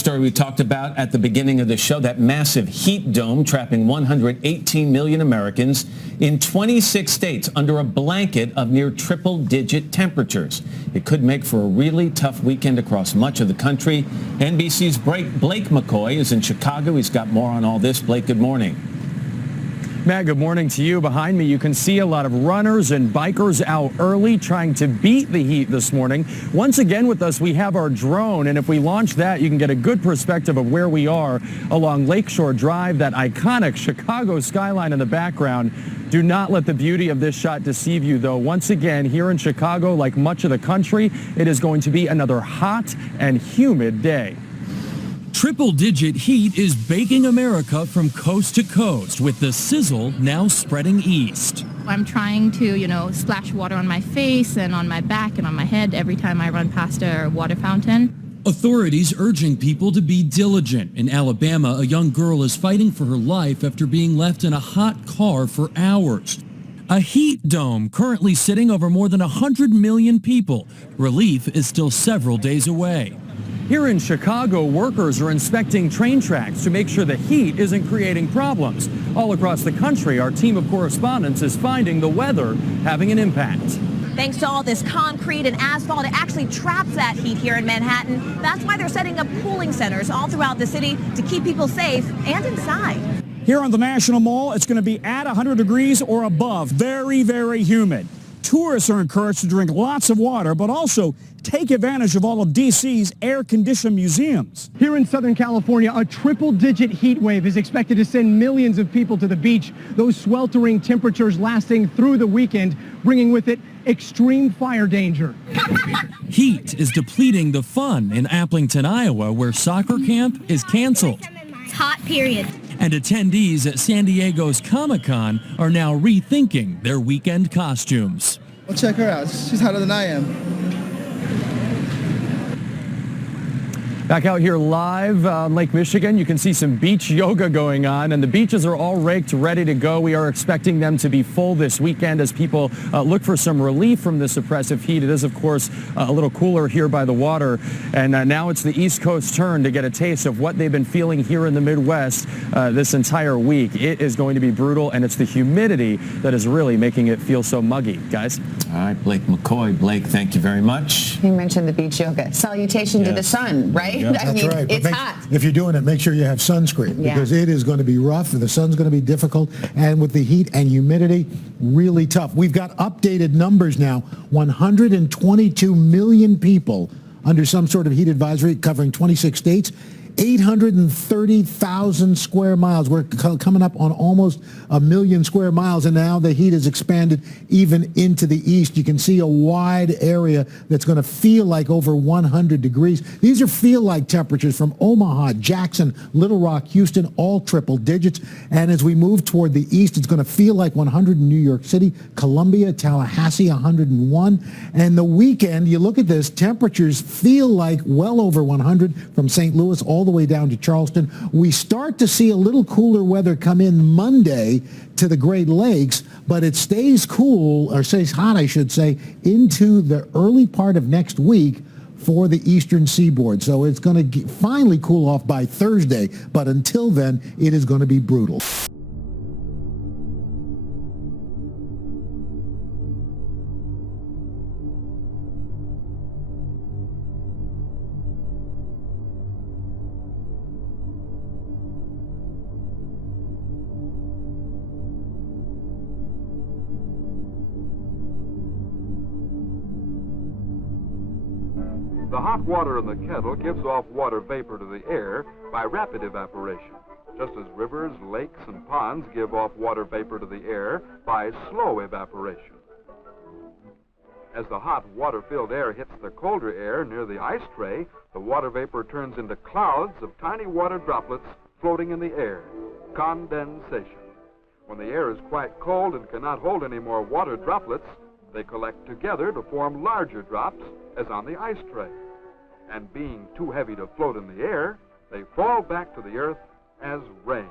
Story we talked about at the beginning of the show, that massive heat dome trapping 118 million Americans in 26 states under a blanket of near triple-digit temperatures. It could make for a really tough weekend across much of the country. NBC's Blake McCoy is in Chicago. He's got more on all this. Blake, good morning. Matt, good morning to you. Behind me, you can see a lot of runners and bikers out early trying to beat the heat this morning. Once again with us, we have our drone, and if we launch that, you can get a good perspective of where we are along Lakeshore Drive, that iconic Chicago skyline in the background. Do not let the beauty of this shot deceive you, though. Once again, here in Chicago, like much of the country, it is going to be another hot and humid day. Triple-digit heat is baking America from coast to coast, with the sizzle now spreading east. I'm trying to, splash water on my face and on my back and on my head every time I run past a water fountain. Authorities urging people to be diligent. In Alabama, a young girl is fighting for her life after being left in a hot car for hours. A heat dome currently sitting over more than 100 million people. Relief is still several days away. Here in Chicago, workers are inspecting train tracks to make sure the heat isn't creating problems. All across the country, our team of correspondents is finding the weather having an impact. Thanks to all this concrete and asphalt, it actually traps that heat here in Manhattan. That's why they're setting up cooling centers all throughout the city to keep people safe and inside. Here on the National Mall, it's going to be at 100 degrees or above. Very, very humid. Tourists are encouraged to drink lots of water, but also take advantage of all of D.C.'s air-conditioned museums. Here in Southern California, a triple-digit heat wave is expected to send millions of people to the beach. Those sweltering temperatures lasting through the weekend, bringing with it extreme fire danger. Heat is depleting the fun in Applington, Iowa, where soccer camp is canceled. It's hot, period. And attendees at San Diego's Comic-Con are now rethinking their weekend costumes. Well, check her out. She's hotter than I am. Back out here live on Lake Michigan, you can see some beach yoga going on, and the beaches are all raked, ready to go. We are expecting them to be full this weekend as people look for some relief from this oppressive heat. It is, of course, a little cooler here by the water, and now it's the East Coast turn to get a taste of what they've been feeling here in the Midwest this entire week. It is going to be brutal, and it's the humidity that is really making it feel so muggy. Guys? All right, Blake McCoy. Blake, thank you very much. You mentioned the beach yoga. Salutation to the sun, right? Yeah, that's right. It's hot. If you're doing it, make sure you have sunscreen because it is going to be rough and the sun's going to be difficult. And with the heat and humidity, really tough. We've got updated numbers now. 122 million people under some sort of heat advisory covering 26 states. 830,000 square miles. We're coming up on almost 1 million square miles, and now the heat has expanded even into the east. You can see a wide area that's going to feel like over 100 degrees. These are feel-like temperatures from Omaha, Jackson, Little Rock, Houston, all triple digits. And as we move toward the east, it's going to feel like 100 in New York City, Columbia, Tallahassee, 101. And the weekend, you look at this, temperatures feel like well over 100 from St. Louis all the way down to Charleston. We start to see a little cooler weather come in Monday to the Great Lakes, but it stays cool, or stays hot, I should say, into the early part of next week for the eastern seaboard. So it's going to finally cool off by Thursday, but until then, it is going to be brutal. The hot water in the kettle gives off water vapor to the air by rapid evaporation, just as rivers, lakes, and ponds give off water vapor to the air by slow evaporation. As the hot water-filled air hits the colder air near the ice tray, the water vapor turns into clouds of tiny water droplets floating in the air, condensation. When the air is quite cold and cannot hold any more water droplets, they collect together to form larger drops, as on the ice tray. And being too heavy to float in the air, they fall back to the earth as rain.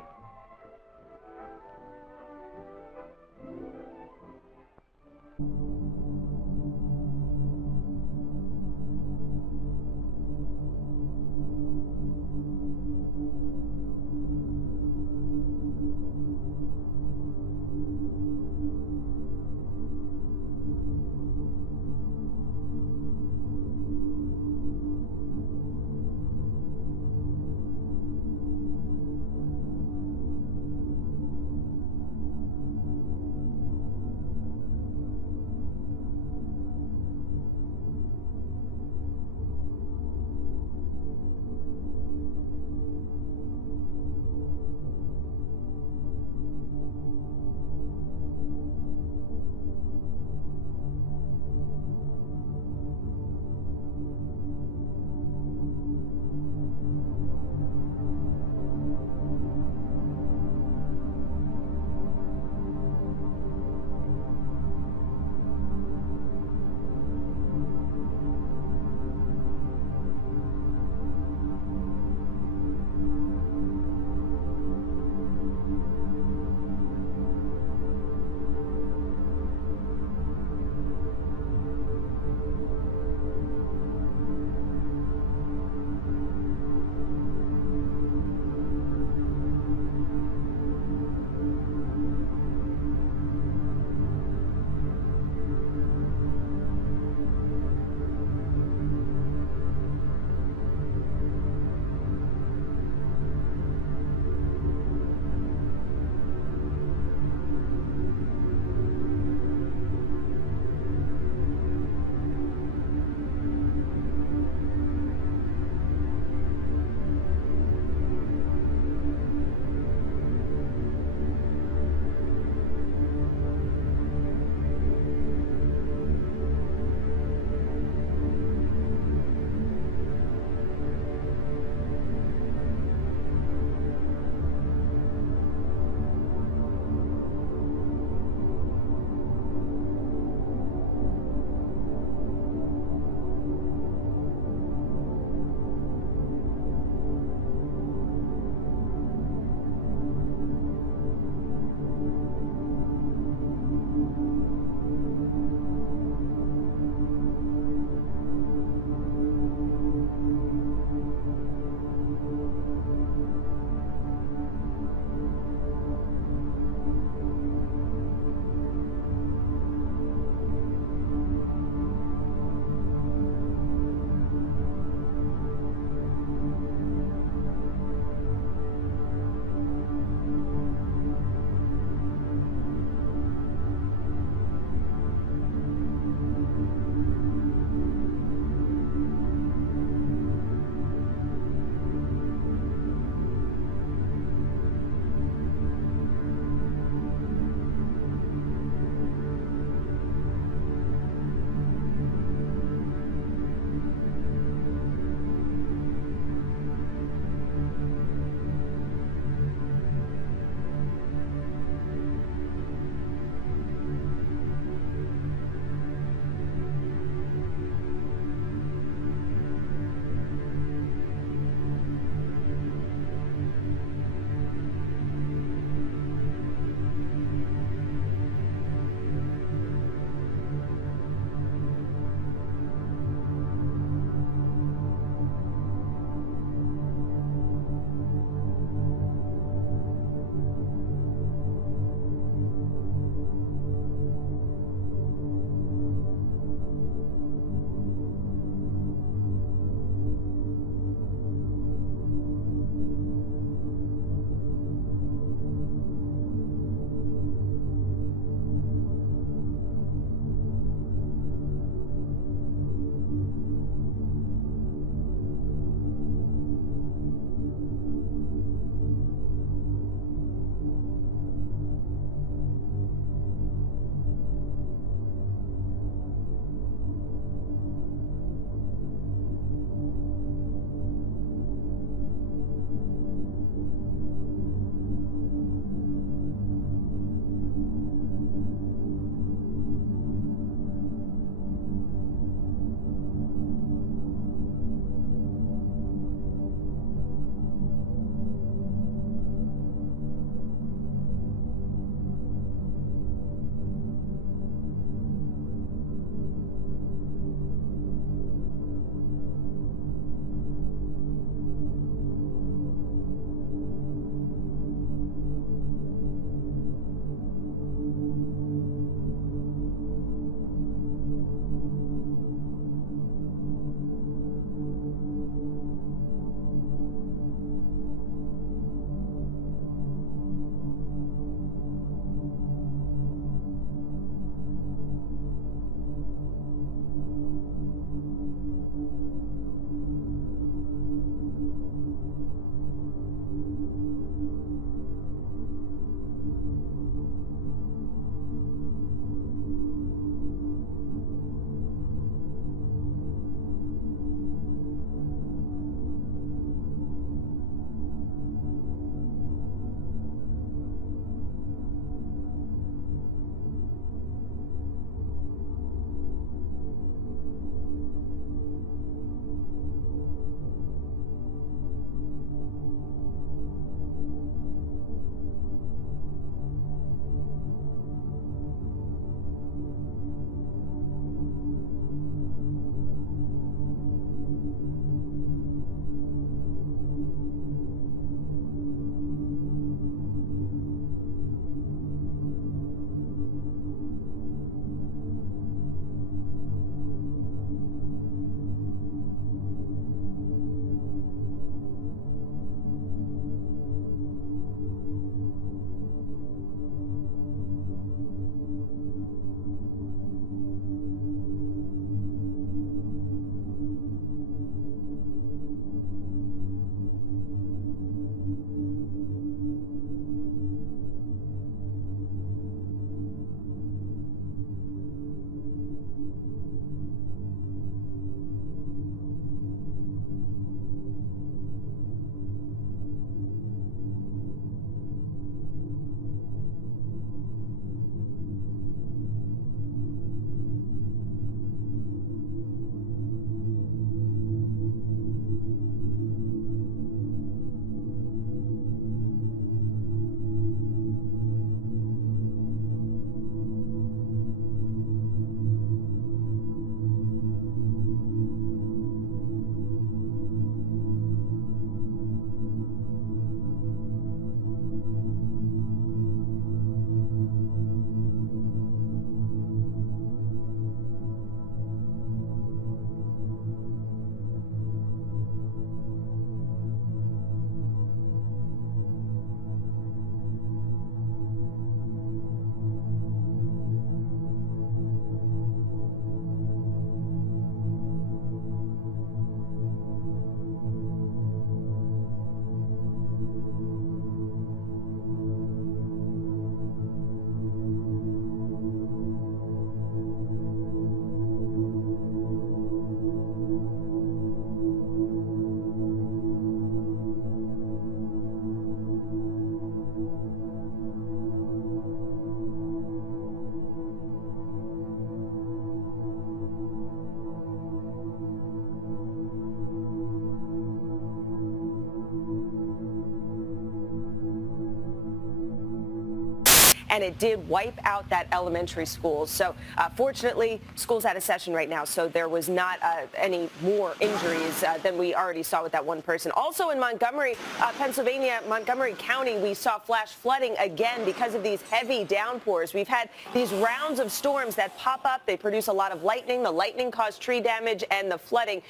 and it did wipe out that elementary school. So fortunately, school's out of session right now, so there was not any more injuries than we already saw with that one person. Also in Montgomery, Pennsylvania, Montgomery County, we saw flash flooding again because of these heavy downpours. We've had these rounds of storms that pop up. They produce a lot of lightning. The lightning caused tree damage, and the flooding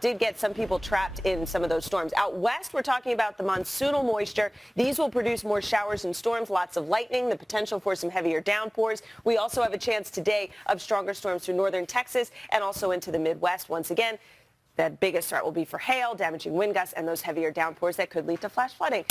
did get some people trapped in some of those storms. Out west, we're talking about the monsoonal moisture. These will produce more showers and storms, lots of lightning, the potential for some heavier downpours. We also have a chance today of stronger storms through northern Texas and also into the Midwest. Once again, the biggest threat will be for hail, damaging wind gusts, and those heavier downpours that could lead to flash flooding.